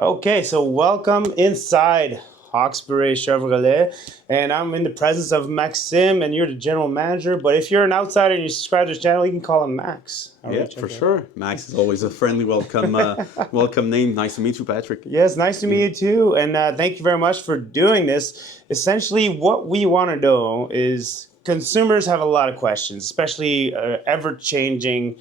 Okay, so welcome inside Hawkesbury Chevrolet, and I'm in the presence of Maxim, and you're the general manager. But if you're an outsider and you subscribe to this channel, you can call him Max. How are you Yeah, for checking it sure. Max is always a friendly welcome, welcome name. Nice to meet you, Patrick. Yes, nice to meet you too, and thank you very much for doing this. Essentially, what we want to know is consumers have a lot of questions, especially ever-changing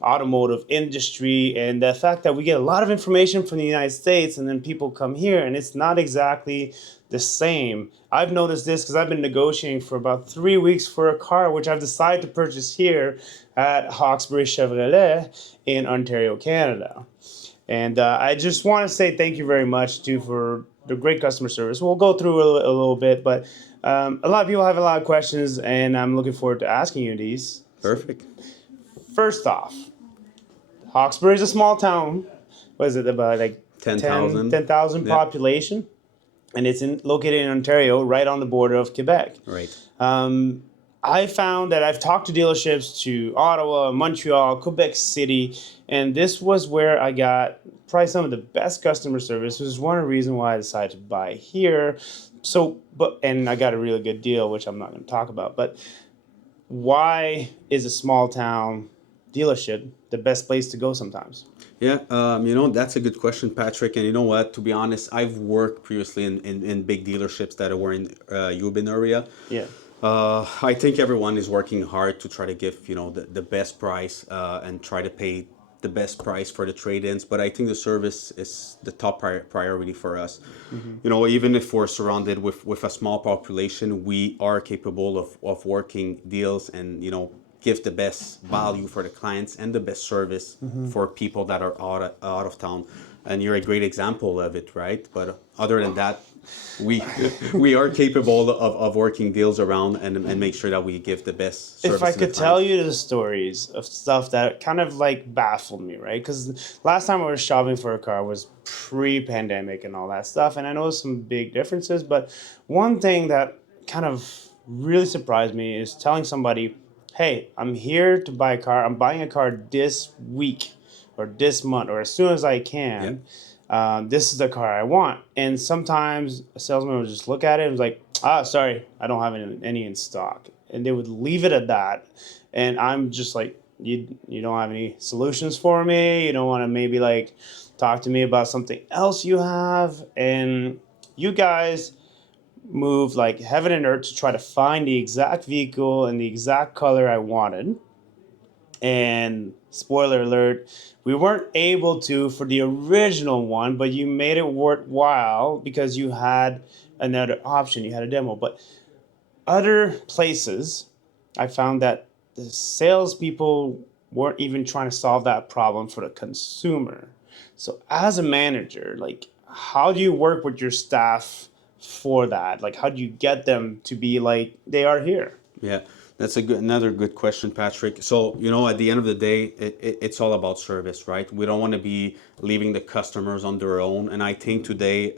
automotive industry, and the fact that we get a lot of information from the United States, and then people come here, and it's not exactly the same. I've noticed this because I've been negotiating for about 3 weeks for a car, which I've decided to purchase here at Hawkesbury Chevrolet in Ontario, Canada. And I just want to say thank you very much too for the great customer service. We'll go through a little bit, but a lot of people have a lot of questions, and I'm looking forward to asking you these. So, Perfect. first off, Hawkesbury is a small town. What is it, about like 10,000. 10,000 Yeah. population? And it's located in Ontario, right on the border of Quebec. Right. I found that I've talked to dealerships to Ottawa, Montreal, Quebec City, and this was where I got probably some of the best customer service. This is one of the reasons why I decided to buy here. And I got a really good deal, which I'm not going to talk about. But why is a small town dealership the best place to go sometimes? Yeah, that's a good question, Patrick. And you know what? To be honest, I've worked previously in big dealerships that were in urban area. Yeah. I think everyone is working hard to try to give, the best price and try to pay the best price for the trade-ins. But I think the service is the top priority for us. Even if we're surrounded with a small population, we are capable of working deals and, give the best value for the clients and the best service for people that are out of town. And you're a great example of it, right? But other than that, we we are capable of working deals around and make sure that we give the best service If I to the could tell clients. you the stories of stuff that kind of like baffled me, right? Because last time I was shopping for a car was pre-pandemic and all that stuff, and I know some big differences. But one thing that kind of really surprised me is telling somebody, "Hey, I'm here to buy a car. I'm buying a car this week, or this month, or as soon as I Yeah. can. This is the car I want." And sometimes a salesman would just look at it and was like, sorry, I don't have any in stock. And they would leave it at that. And I'm just like, you don't have any solutions for me? You don't want to maybe like talk to me about something else you have? And you guys moved like heaven and earth to try to find the exact vehicle and the exact color I wanted. And spoiler alert, we weren't able to for the original one, but you made it worthwhile because you had another option. You had a demo. But other places, I found that the salespeople weren't even trying to solve that problem for the consumer. So as a manager, like, how do you work with your staff for that? Like, how do you get them to be like they are here? Yeah, that's another good question, Patrick. So, at the end of the day, it's all about service, right? We don't want to be leaving the customers on their own. And I think today,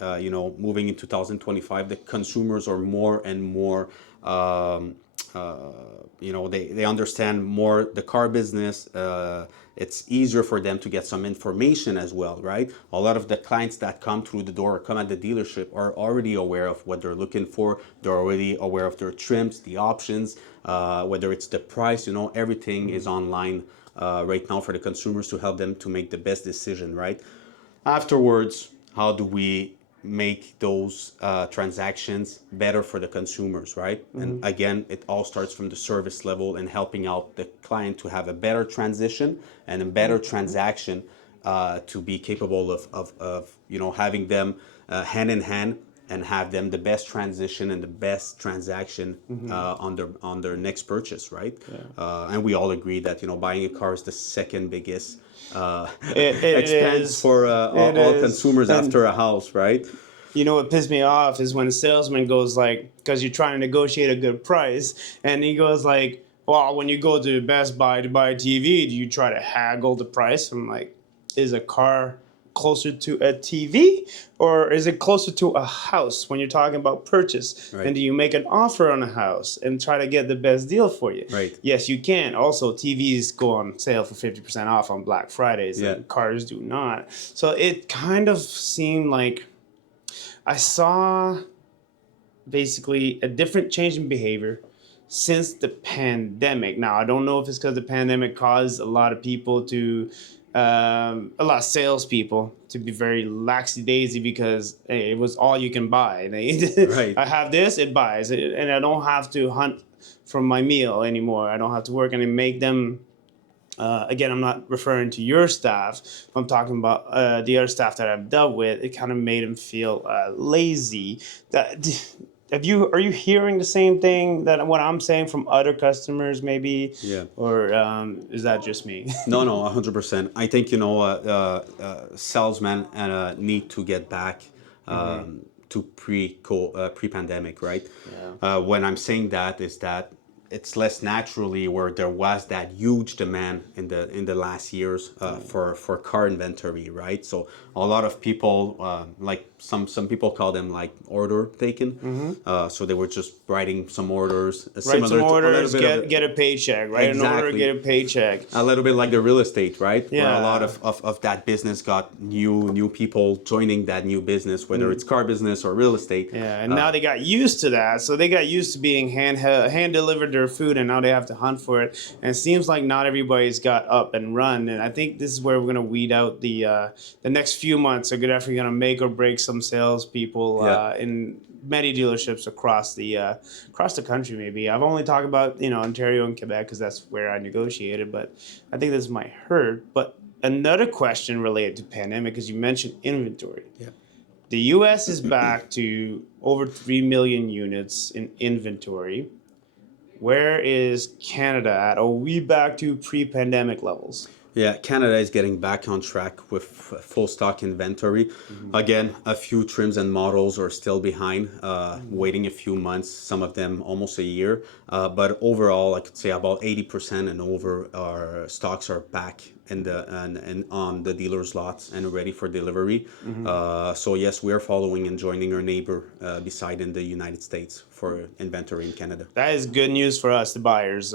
moving in 2025, the consumers are more and more, they understand more the car business. It's easier for them to get some information as well, right? A lot of the clients that come through the door or come at the dealership are already aware of what they're looking for. They're already aware of their trims, the options, whether it's the price, everything is online right now for the consumers to help them to make the best decision, right? Afterwards, how do we make those transactions better for the consumers, right? And again, it all starts from the service level and helping out the client to have a better transition and a better transaction to be capable of having them hand in hand and have them the best transition and the best transaction on their next purchase, right? And we all agree that buying a car is the second biggest It expense is. for It all is. consumers And after a house, right? you know what pissed me off is when a salesman goes like, because you're trying to negotiate a good price, and he goes like, well, when you go to Best Buy to buy a TV, do you try to haggle the price? I'm like, is a car closer to a TV, or is it closer to a house when you're talking about purchase? Right. And do you make an offer on a house and try to get the best deal for you? Right. Yes, you can. Also, TVs go on sale for 50% off on Black Fridays, Yeah. and cars do not. So it kind of seemed like I saw basically a different change in behavior since the pandemic. Now, I don't know if it's because the pandemic caused a lot of people to, a lot of salespeople to be very laxy daisy because hey, it was all you can buy. Right. I have this, it buys, and I don't have to hunt for my meal anymore. I don't have to work and make them. Again, I'm not referring to your staff. I'm talking about the other staff that I've dealt with. It kind of made them feel lazy. That are you hearing the same thing that what I'm saying from other customers, maybe? Yeah. Or is that just me? No, no, 100%. I think, you know, salesmen need to get back to pre-pandemic, right? Yeah. When I'm saying that is that it's less naturally where there was that huge demand in the last years for car inventory, right? So a lot of people like some people call them like order taken. So they were just writing some orders, Write some similar to a little orders, bit of it. get a paycheck. Write an order, Exactly. get a paycheck. A little bit like the real estate, right? Where a lot Yeah. of that business got new people joining that new business, whether it's car business or real estate. Yeah, and now they got used to that. So they got used to being hand delivered their food, and now they have to hunt for it. And it seems like not everybody's got up and run. And I think this is where we're gonna weed out the next few months are definitely gonna make or break some salespeople Yeah. in many dealerships across the country. Maybe I've only talked about Ontario and Quebec because that's where I negotiated, but I think this might hurt. But another question related to pandemic, because you mentioned inventory. Yeah. The U.S. is back to over 3 million units in inventory. Where is Canada at? Are we back to pre-pandemic levels? Yeah, Canada is getting back on track with full stock inventory. Again, a few trims and models are still behind, waiting a few months, some of them almost a year. But overall, I could say about 80% and over our stocks are back in and on the dealer's lots and ready for delivery. So yes, we are following and joining our neighbor beside in the United States for inventory in Canada. That is good news for us, the buyers.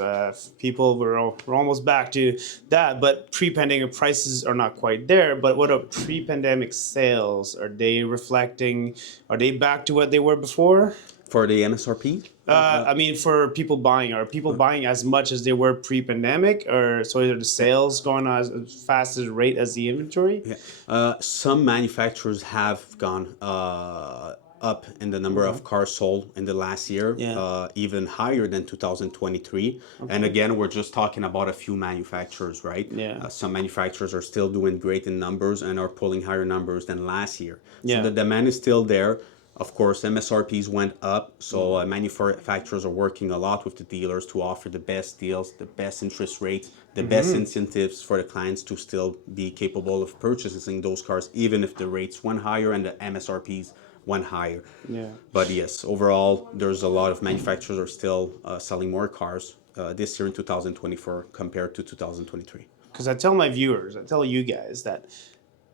People, we're almost back to that, but pre-pandemic prices are not quite there. But what are pre-pandemic sales? Are they reflecting? Are they back to what they were before? For the MSRP? I mean, for people buying, are people buying as much as they were pre-pandemic, or so are the sales going on as fast as rate as the inventory? Yeah. Some manufacturers have gone up in the number of cars sold in the last year, Yeah. even higher than 2023. And again, we're just talking about a few manufacturers, right? Yeah. Some manufacturers are still doing great in numbers and are pulling higher numbers than last year. So Yeah. the demand is still there. Of course, MSRPs went up, so manufacturers are working a lot with the dealers to offer the best deals, the best interest rates, the best incentives for the clients to still be capable of purchasing those cars, even if the rates went higher and the MSRPs went higher. Yeah. But yes, overall, there's a lot of manufacturers are still selling more cars this year in 2024 compared to 2023. Because I tell my viewers, I tell you guys that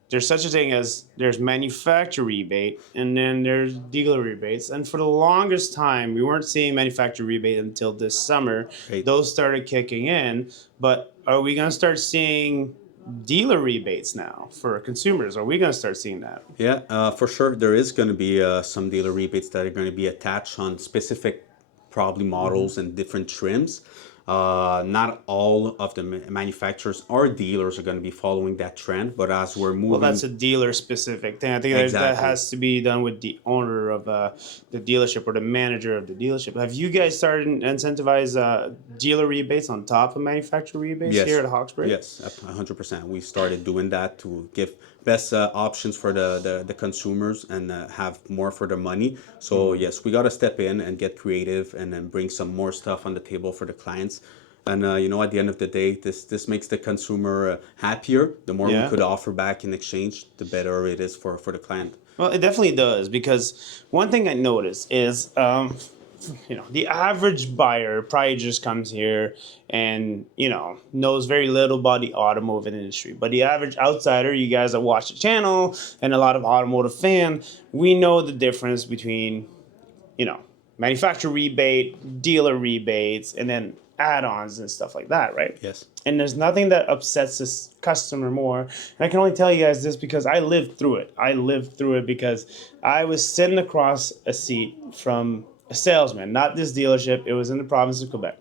there's such a thing as there's manufacturer rebate and then there's dealer rebates. And for the longest time, we weren't seeing manufacturer rebate until this summer. Right. Those started kicking in. But are we going to start seeing dealer rebates now for consumers? Are we going to start seeing that? Yeah, for sure. There is going to be some dealer rebates that are going to be attached on specific probably models and different trims. Not all of the manufacturers or dealers are going to be following that trend, but as we're moving, Well, that's a dealer specific thing. I think that Exactly. has to be done with the owner of the dealership or the manager of the dealership. Have you guys started incentivize dealer rebates on top of manufacturer rebates Yes. here at Hawkesbury? Yes, 100%. We started doing that to give best options for the consumers and have more for their money. So yes, we got to step in and get creative and then bring some more stuff on the table for the clients. And at the end of the day, this makes the consumer happier. The more Yeah. we could offer back in exchange, the better it is for the client. Well, it definitely does because one thing I noticed is the average buyer probably just comes here and, knows very little about the automotive industry. But the average outsider, you guys that watch the channel and a lot of automotive fan, we know the difference between, you know, manufacturer rebate, dealer rebates, and then add-ons and stuff like that, right? Yes. And there's nothing that upsets this customer more. And I can only tell you guys this because I lived through it. I lived through it because I was sitting across a seat from a salesman, not this dealership. It was in the province of Quebec,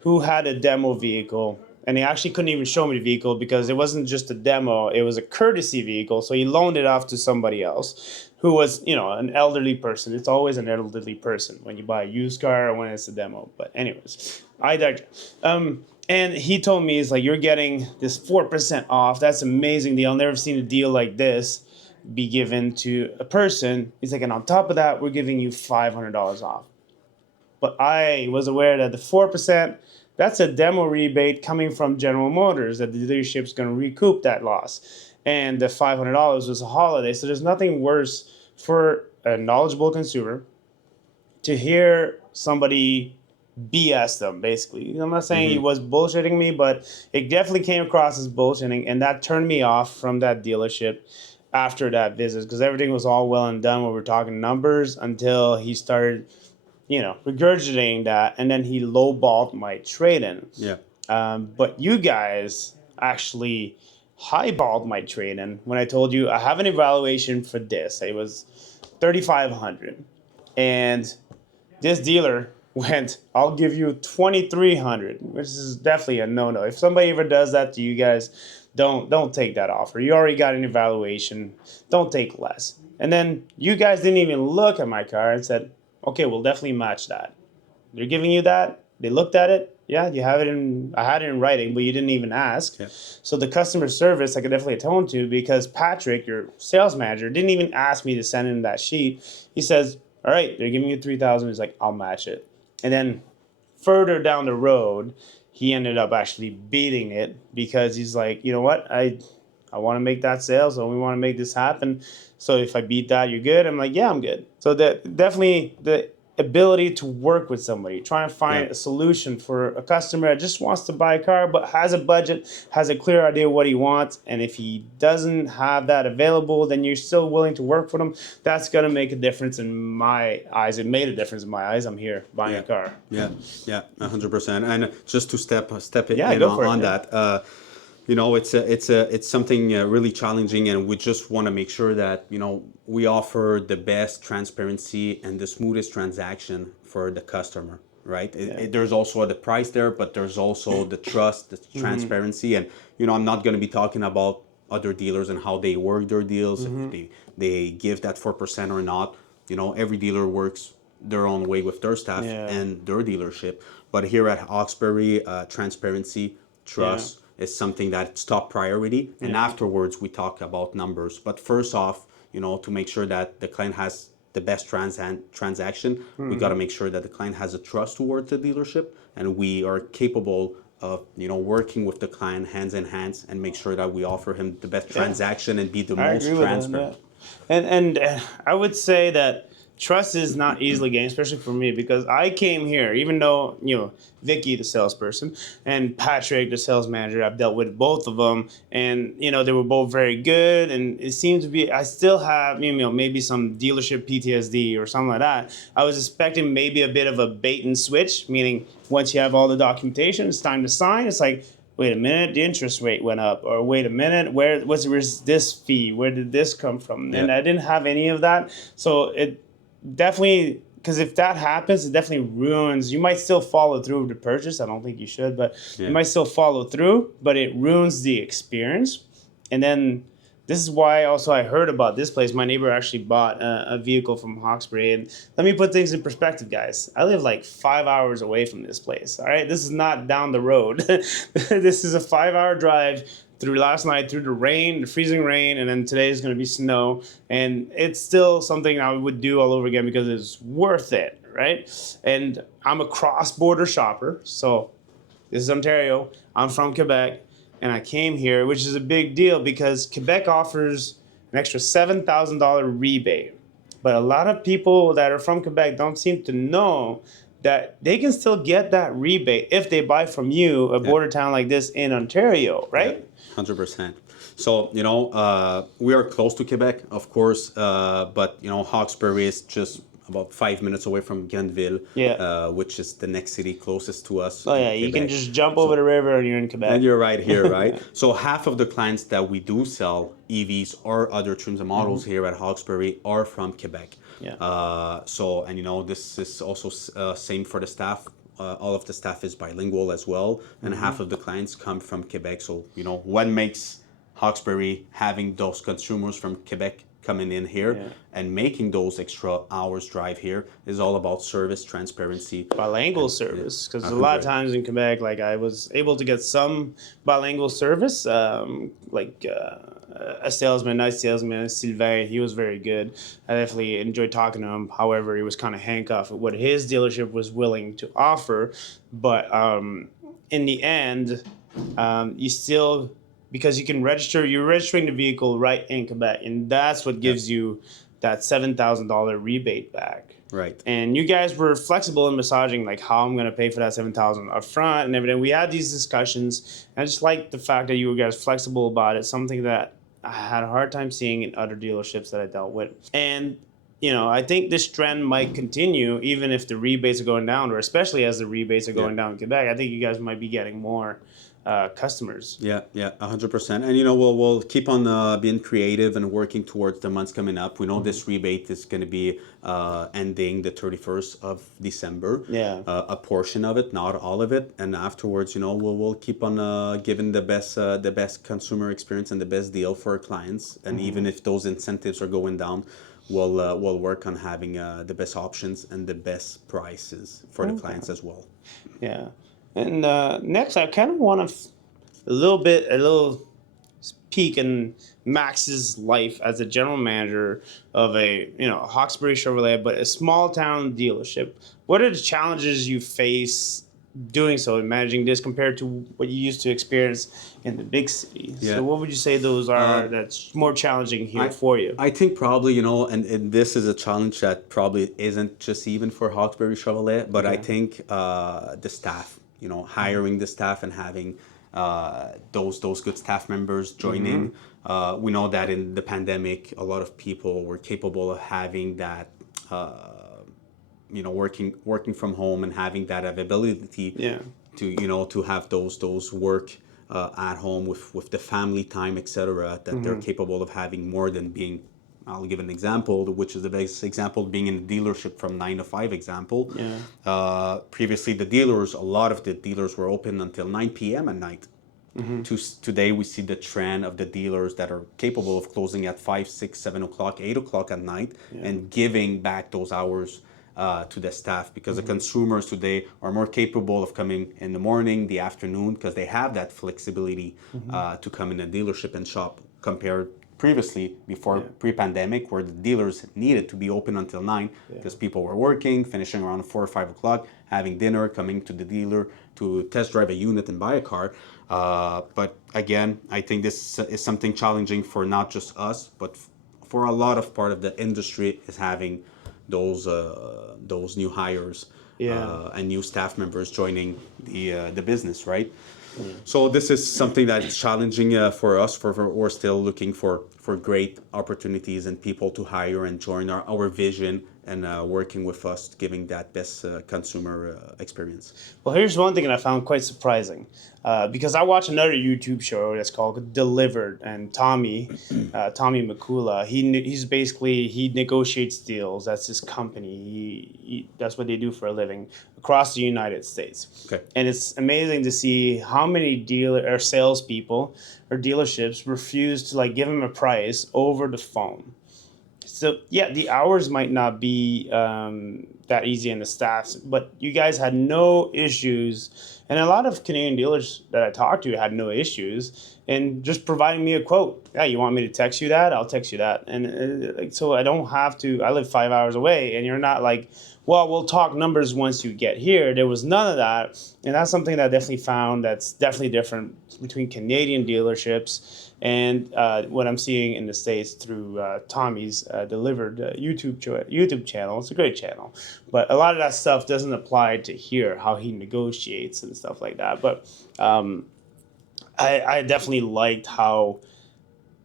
who had a demo vehicle. And he actually couldn't even show me the vehicle because it wasn't just a demo, it was a courtesy vehicle. So he loaned it off to somebody else who was, an elderly person. It's always an elderly person when you buy a used car or when it's a demo. But anyways, I digress. And he told me, he's like, you're getting this 4% off. That's amazing deal. I've never seen a deal like this be given to a person. He's like, and on top of that, we're giving you $500 off. But I was aware that the 4%, that's a demo rebate coming from General Motors, that the dealership's going to recoup that loss. And the $500 was a holiday. So there's nothing worse for a knowledgeable consumer to hear somebody BS them, basically. I'm not saying he was bullshitting me, but it definitely came across as bullshitting. And that turned me off from that dealership after that visit because everything was all well and done when we were talking numbers until he started regurgitating that, and then he lowballed my trade-in. Yeah. But you guys actually highballed my trade-in when I told you I have an evaluation for this. It was $3,500, and this dealer went, "I'll give you $2,300," which is definitely a no-no. If somebody ever does that to you guys, don't take that offer. You already got an evaluation. Don't take less. And then you guys didn't even look at my car and said, okay, we'll definitely match that. They're giving you that. They looked at it. Yeah, you have it I had it in writing, but you didn't even ask. Yeah. So the customer service, I could definitely atone to because Patrick, your sales manager, didn't even ask me to send in that sheet. He says, all right, they're giving you $3,000. He's like, I'll match it. And then further down the road, he ended up actually beating it because he's like, you know what? I want to make that sale, so we want to make this happen. So if I beat that, you're good. I'm like, yeah, I'm good. So that definitely the ability to work with somebody, trying to find a solution for a customer that just wants to buy a car but has a budget, has a clear idea what he wants, and if he doesn't have that available, then you're still willing to work for him. That's gonna make a difference in my eyes. It made a difference in my eyes. I'm here buying a car. Yeah, 100%. And just to step in go for on it, that. It's something really challenging, and we just want to make sure that we offer the best transparency and the smoothest transaction for the customer. Right? There's also the price there, but there's also the trust, the transparency, and I'm not going to be talking about other dealers and how they work their deals, if they give that 4% or not. Every dealer works their own way with their staff and their dealership. But here at Hawkesbury, transparency, trust is something that's top priority, and afterwards we talk about numbers. But first off, to make sure that the client has the best transaction, we got to make sure that the client has a trust towards the dealership, and we are capable of working with the client hands in hands and make sure that we offer him the best transaction and be the most transparent. And I would say that trust is not easily gained, especially for me, because I came here, even though, Vicky, the salesperson, and Patrick, the sales manager, I've dealt with both of them, and, they were both very good, and it seemed to be, I still have, maybe some dealership PTSD or something like that. I was expecting maybe a bit of a bait and switch, meaning once you have all the documentation, it's time to sign. It's like, wait a minute, the interest rate went up, or wait a minute, where's this fee? Where did this come from? And I didn't have any of that, so it definitely, because if that happens, it definitely ruins. You might still follow through with the purchase. I don't think you should, but you might still follow through, but it ruins the experience. And then this is why also I heard about this place. My neighbor actually bought a vehicle from Hawkesbury. And let me put things in perspective, guys. I live like 5 hours away from this place. All right. This is not down the road. This is a 5-hour drive through last night, through the rain, the freezing rain, and then today is going to be snow. And it's still something I would do all over again because it's worth it, right? And I'm a cross-border shopper. So this is Ontario. I'm from Quebec, and I came here, which is a big deal because Quebec offers an extra $7,000 rebate. But a lot of people that are from Quebec don't seem to know that they can still get that rebate if they buy from you, a Yeah. border town like this in Ontario, Yeah, right? 100%. So, we are close to Quebec, of course, but, Hawkesbury is just about 5 minutes away from Grenville, Yeah. which is the next city closest to us Oh in yeah, you can Quebec. just jump over So, the river and you're in and Quebec. you're right here, right? So half of the clients that we do sell EVs or other trims and models here at Hawkesbury are from Quebec. Yeah. This is also same for the staff. All of the staff is bilingual as well, and half of the clients come from Quebec. So what makes Hawkesbury having those consumers from Quebec coming in here Yeah. and making those extra hours drive here is all about service, transparency, Bilingual and yeah, service, because a lot of 100. times in Quebec, like I was able to get some bilingual service, a salesman, nice salesman, Sylvain. He was very good. I definitely enjoyed talking to him. However, he was kind of handcuffed with what his dealership was willing to offer. But in the end, you still, because you're registering the vehicle right in Quebec, and that's what Yeah. gives you that $7,000 rebate back. Right. And you guys were flexible in massaging like how I'm gonna pay for that 7,000 up front and everything. We had these discussions. And I just like the fact that you guys flexible about it. Something that I had a hard time seeing in other dealerships that I dealt with. And I think this trend might continue even if the rebates are going down, or especially as the rebates are Yeah. going down in Quebec. I think you guys might be getting more customers. Yeah, 100%. And we'll keep on being creative and working towards the months coming up. We know this rebate is going to be ending the 31st of December. Yeah. A portion of it, not all of it, and afterwards, we'll keep on giving the best consumer experience and the best deal for our clients. And even if those incentives are going down, we'll work on having the best options and the best prices for the clients as well. Yeah. And next, I kind of want a little peek in Max's life as a general manager of a Hawkesbury Chevrolet, but a small town dealership. What are the challenges you face doing so and managing this compared to what you used to experience in the big city? Yeah. So what would you say those are that's more challenging here for you? I think probably, and this is a challenge that probably isn't just even for Hawkesbury Chevrolet, but I think the staff, hiring the staff and having those good staff members joining. We know that in the pandemic, a lot of people were capable of having that, working from home and having that availability Yeah. to have those work at home with the family time, etc. That they're capable of having more than being. I'll give an example, which is the best example, being in a dealership from 9 to 5 example. Yeah. Previously, a lot of the dealers were open until 9 p.m. at night. Today, we see the trend of the dealers that are capable of closing at 5, 6, 7 o'clock, 8 o'clock at night and giving back those hours to the staff, because the consumers today are more capable of coming in the morning, the afternoon, because they have that flexibility to come in a dealership and shop, compared previously before pre-pandemic, where the dealers needed to be open until 9 because people were working, finishing around 4 or 5 o'clock, having dinner, coming to the dealer to test drive a unit and buy a car. But again, I think this is something challenging for not just us, but for a lot of part of the industry, is having those new hires and new staff members joining the business, right? So this is something that's challenging for us. We're still looking for great opportunities and people to hire and join our vision and working with us, giving that best consumer experience. Well, here's one thing that I found quite surprising, because I watch another YouTube show that's called Delivered, and Tommy Makula, he negotiates deals. That's his company. That's what they do for a living across the United States. Okay. And it's amazing to see how many dealer or salespeople or dealerships refuse to give him a price over the phone. So yeah, the hours might not be that easy in the staffs, but you guys had no issues. And a lot of Canadian dealers that I talked to had no issues in just providing me a quote. Yeah, you want me to text you that? I'll text you that. And like, so I don't have to, I live 5 hours away, and you're not like, well, we'll talk numbers once you get here. There was none of that. And that's something that I definitely found that's definitely different between Canadian dealerships and what I'm seeing in the States through Tommy's Delivered YouTube channel. It's a great channel. But a lot of that stuff doesn't apply to here, how he negotiates and stuff like that. But I definitely liked how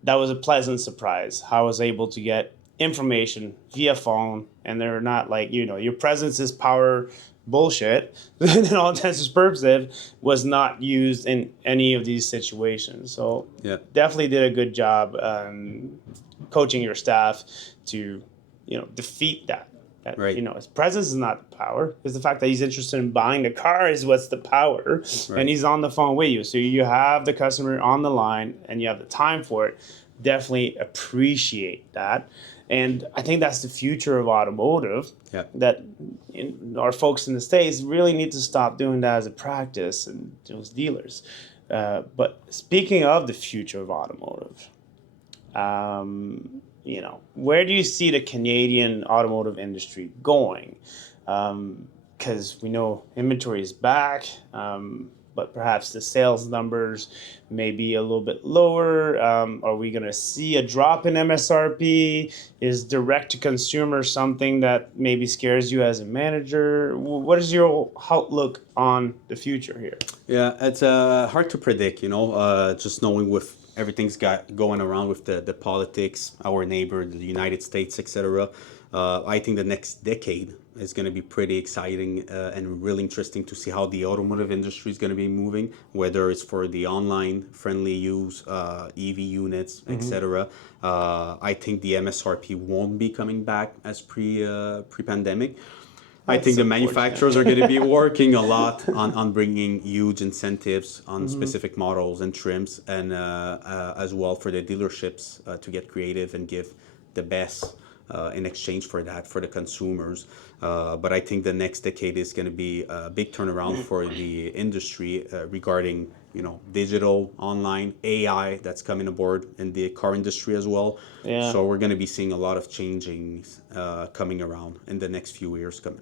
that was a pleasant surprise, how I was able to get information via phone, and they're not like, your presence is power bullshit, in all intents and purposes, was not used in any of these situations. So Yeah. definitely did a good job coaching your staff to, defeat that. Right. His presence is not the power. It's the fact that he's interested in buying the car is what's the power. Right. And he's on the phone with you. So you have the customer on the line and you have the time for it. Definitely appreciate that. And I think that's the future of automotive. Yeah. That our folks in the States really need to stop doing that as a practice, and those dealers. But speaking of the future of automotive, where do you see the Canadian automotive industry going? Because we know inventory is back, but perhaps the sales numbers may be a little bit lower. Are we going to see a drop in MSRP? Is direct to consumer something that maybe scares you as a manager? What is your outlook on the future here? Yeah, it's hard to predict, just knowing with everything's got going around with the politics, our neighbor, the United States, etc. I think the next decade is going to be pretty exciting and really interesting to see how the automotive industry is going to be moving, whether it's for the online friendly use, EV units, etc. I think the MSRP won't be coming back as pre-pandemic. I think the manufacturers are going to be working a lot on bringing huge incentives on specific models and trims, and as well for the dealerships to get creative and give the best in exchange for that for the consumers. But I think the next decade is going to be a big turnaround for the industry regarding digital, online, AI that's coming aboard in the car industry as well. Yeah. So we're going to be seeing a lot of changing coming around in the next few years coming.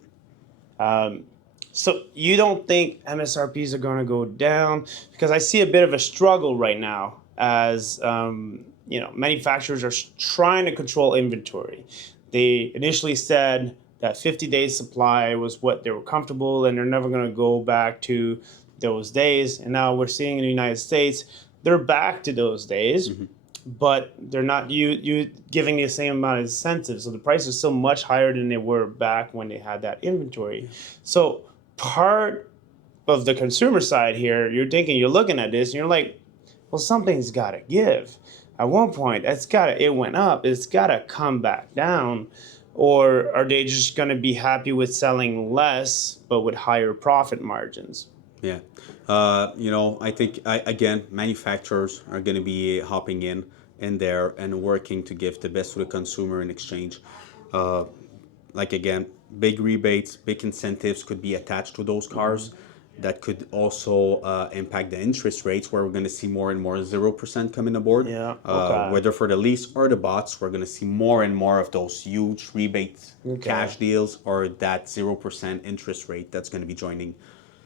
So you don't think MSRPs are going to go down? Because I see a bit of a struggle right now as manufacturers are trying to control inventory. They initially said that 50 days supply was what they were comfortable, and they're never going to go back to those days. And now we're seeing in the United States, they're back to those days, but they're not you giving the same amount of incentives. So the price is still much higher than they were back when they had that inventory. So part of the consumer side here, you're looking at this and you're like, well, something's got to give. At one point, it went up. It's got to come back down. Or are they just going to be happy with selling less, but with higher profit margins? Yeah. I think, again, manufacturers are going to be hopping in there and working to give the best to the consumer in exchange. Again, big rebates, big incentives could be attached to those cars. That could also impact the interest rates, where we're going to see more and more 0% coming aboard. Yeah. Okay. Whether for the lease or the bots, we're going to see more and more of those huge rebates, cash deals, or that 0% interest rate that's going to be joining.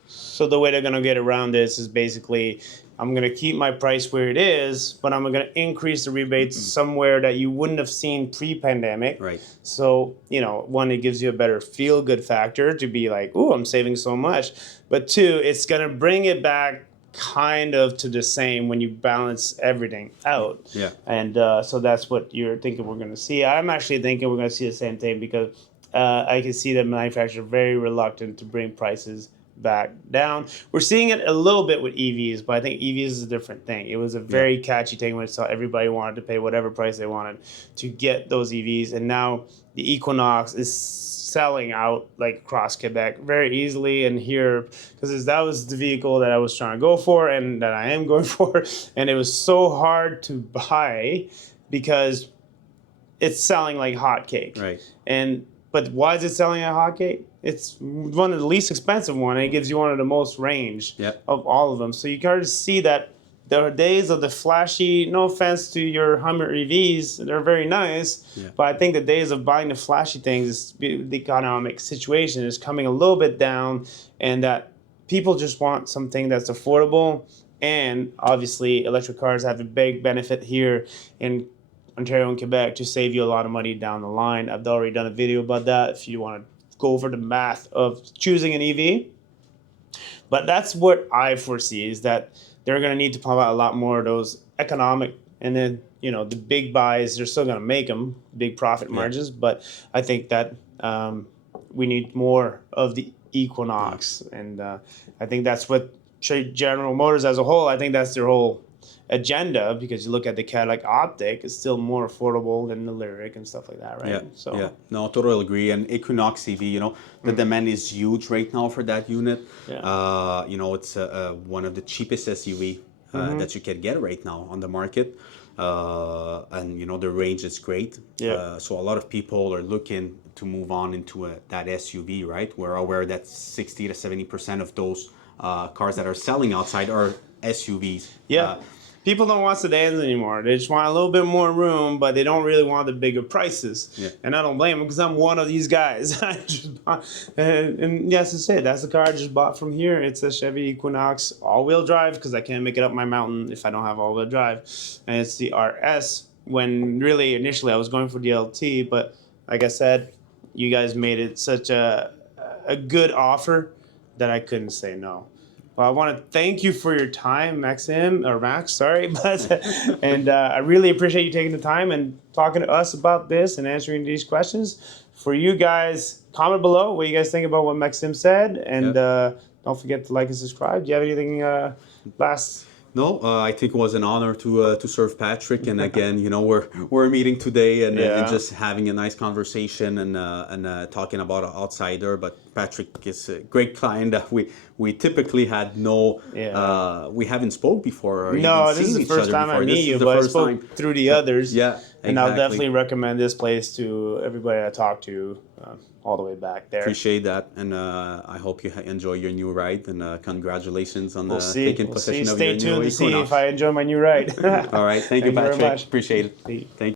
So the way they're going to get around this is basically, I'm going to keep my price where it is, but I'm going to increase the rebates somewhere that you wouldn't have seen pre-pandemic. Right. So, one, it gives you a better feel-good factor to be like, ooh, I'm saving so much. But two, it's going to bring it back kind of to the same when you balance everything out. Yeah. And so that's what you're thinking we're going to see. I'm actually thinking we're going to see the same thing, because I can see that manufacturers are very reluctant to bring prices back down. We're seeing it a little bit with EVs, but I think EVs is a different thing. It was a very catchy thing when everybody wanted to pay whatever price they wanted to get those EVs, and now the Equinox is selling out like across Quebec very easily, and here, because that was the vehicle that I was trying to go for and that I am going for, and it was so hard to buy because it's selling like hotcakes. Right. And But why is it selling at Hawkgate? It's one of the least expensive one, and it gives you one of the most range Yep. of all of them. So you kind of see that there are days of the flashy. No offense to your Hummer EVs, they're very nice. Yeah. But I think the days of buying the flashy things, the economic situation is coming a little bit down, and that people just want something that's affordable. And obviously, electric cars have a big benefit here in Ontario and Quebec to save you a lot of money down the line. I've already done a video about that if you want to go over the math of choosing an EV. But that's what I foresee is that they're going to need to pump out a lot more of those economic, and then the big buys, they're still going to make them big profit margins. But I think that we need more of the Equinox, and I think that's what General Motors as a whole. I think that's their whole agenda, because you look at the Cadillac Optic, it's still more affordable than the Lyric and stuff like that, right? Yeah, So yeah, no, totally agree. And Equinox EV, the demand is huge right now for that unit. Yeah. It's one of the cheapest SUV that you can get right now on the market, and the range is great. Yeah. So a lot of people are looking to move on into that SUV, right? We're aware that 60 to 70% of those cars that are selling outside are SUVs. Yeah. People don't want sedans anymore. They just want a little bit more room, but they don't really want the bigger prices. Yeah. And I don't blame them, because I'm one of these guys. I just bought, and yes, that's it. That's the car I just bought from here. It's a Chevy Equinox all-wheel drive, because I can't make it up my mountain if I don't have all-wheel drive. And it's the RS, when really initially I was going for the LT, but like I said, you guys made it such a good offer that I couldn't say no. Well, I want to thank you for your time, Max, sorry. And I really appreciate you taking the time and talking to us about this and answering these questions. For you guys, comment below what you guys think about what Maxim said. And don't forget to like and subscribe. Do you have anything last? No, I think it was an honor to serve Patrick, and again, we're meeting today and just having a nice conversation and talking about an outsider. But Patrick is a great client that we typically had we haven't spoke before. Or No, even this is seen the each first other time I before. meet This you, is the but I first spoke time. through the others. Yeah, And I'll exactly. definitely recommend this place to everybody I talk to, all the way back there. Appreciate that, and I hope you enjoy your new ride, and congratulations on We'll see. taking We'll possession see. of Stay your tuned new to see Equinox. if I enjoy my new ride. All right, thank you, Thank you very Patrick. much. Appreciate it. See you. Thank you.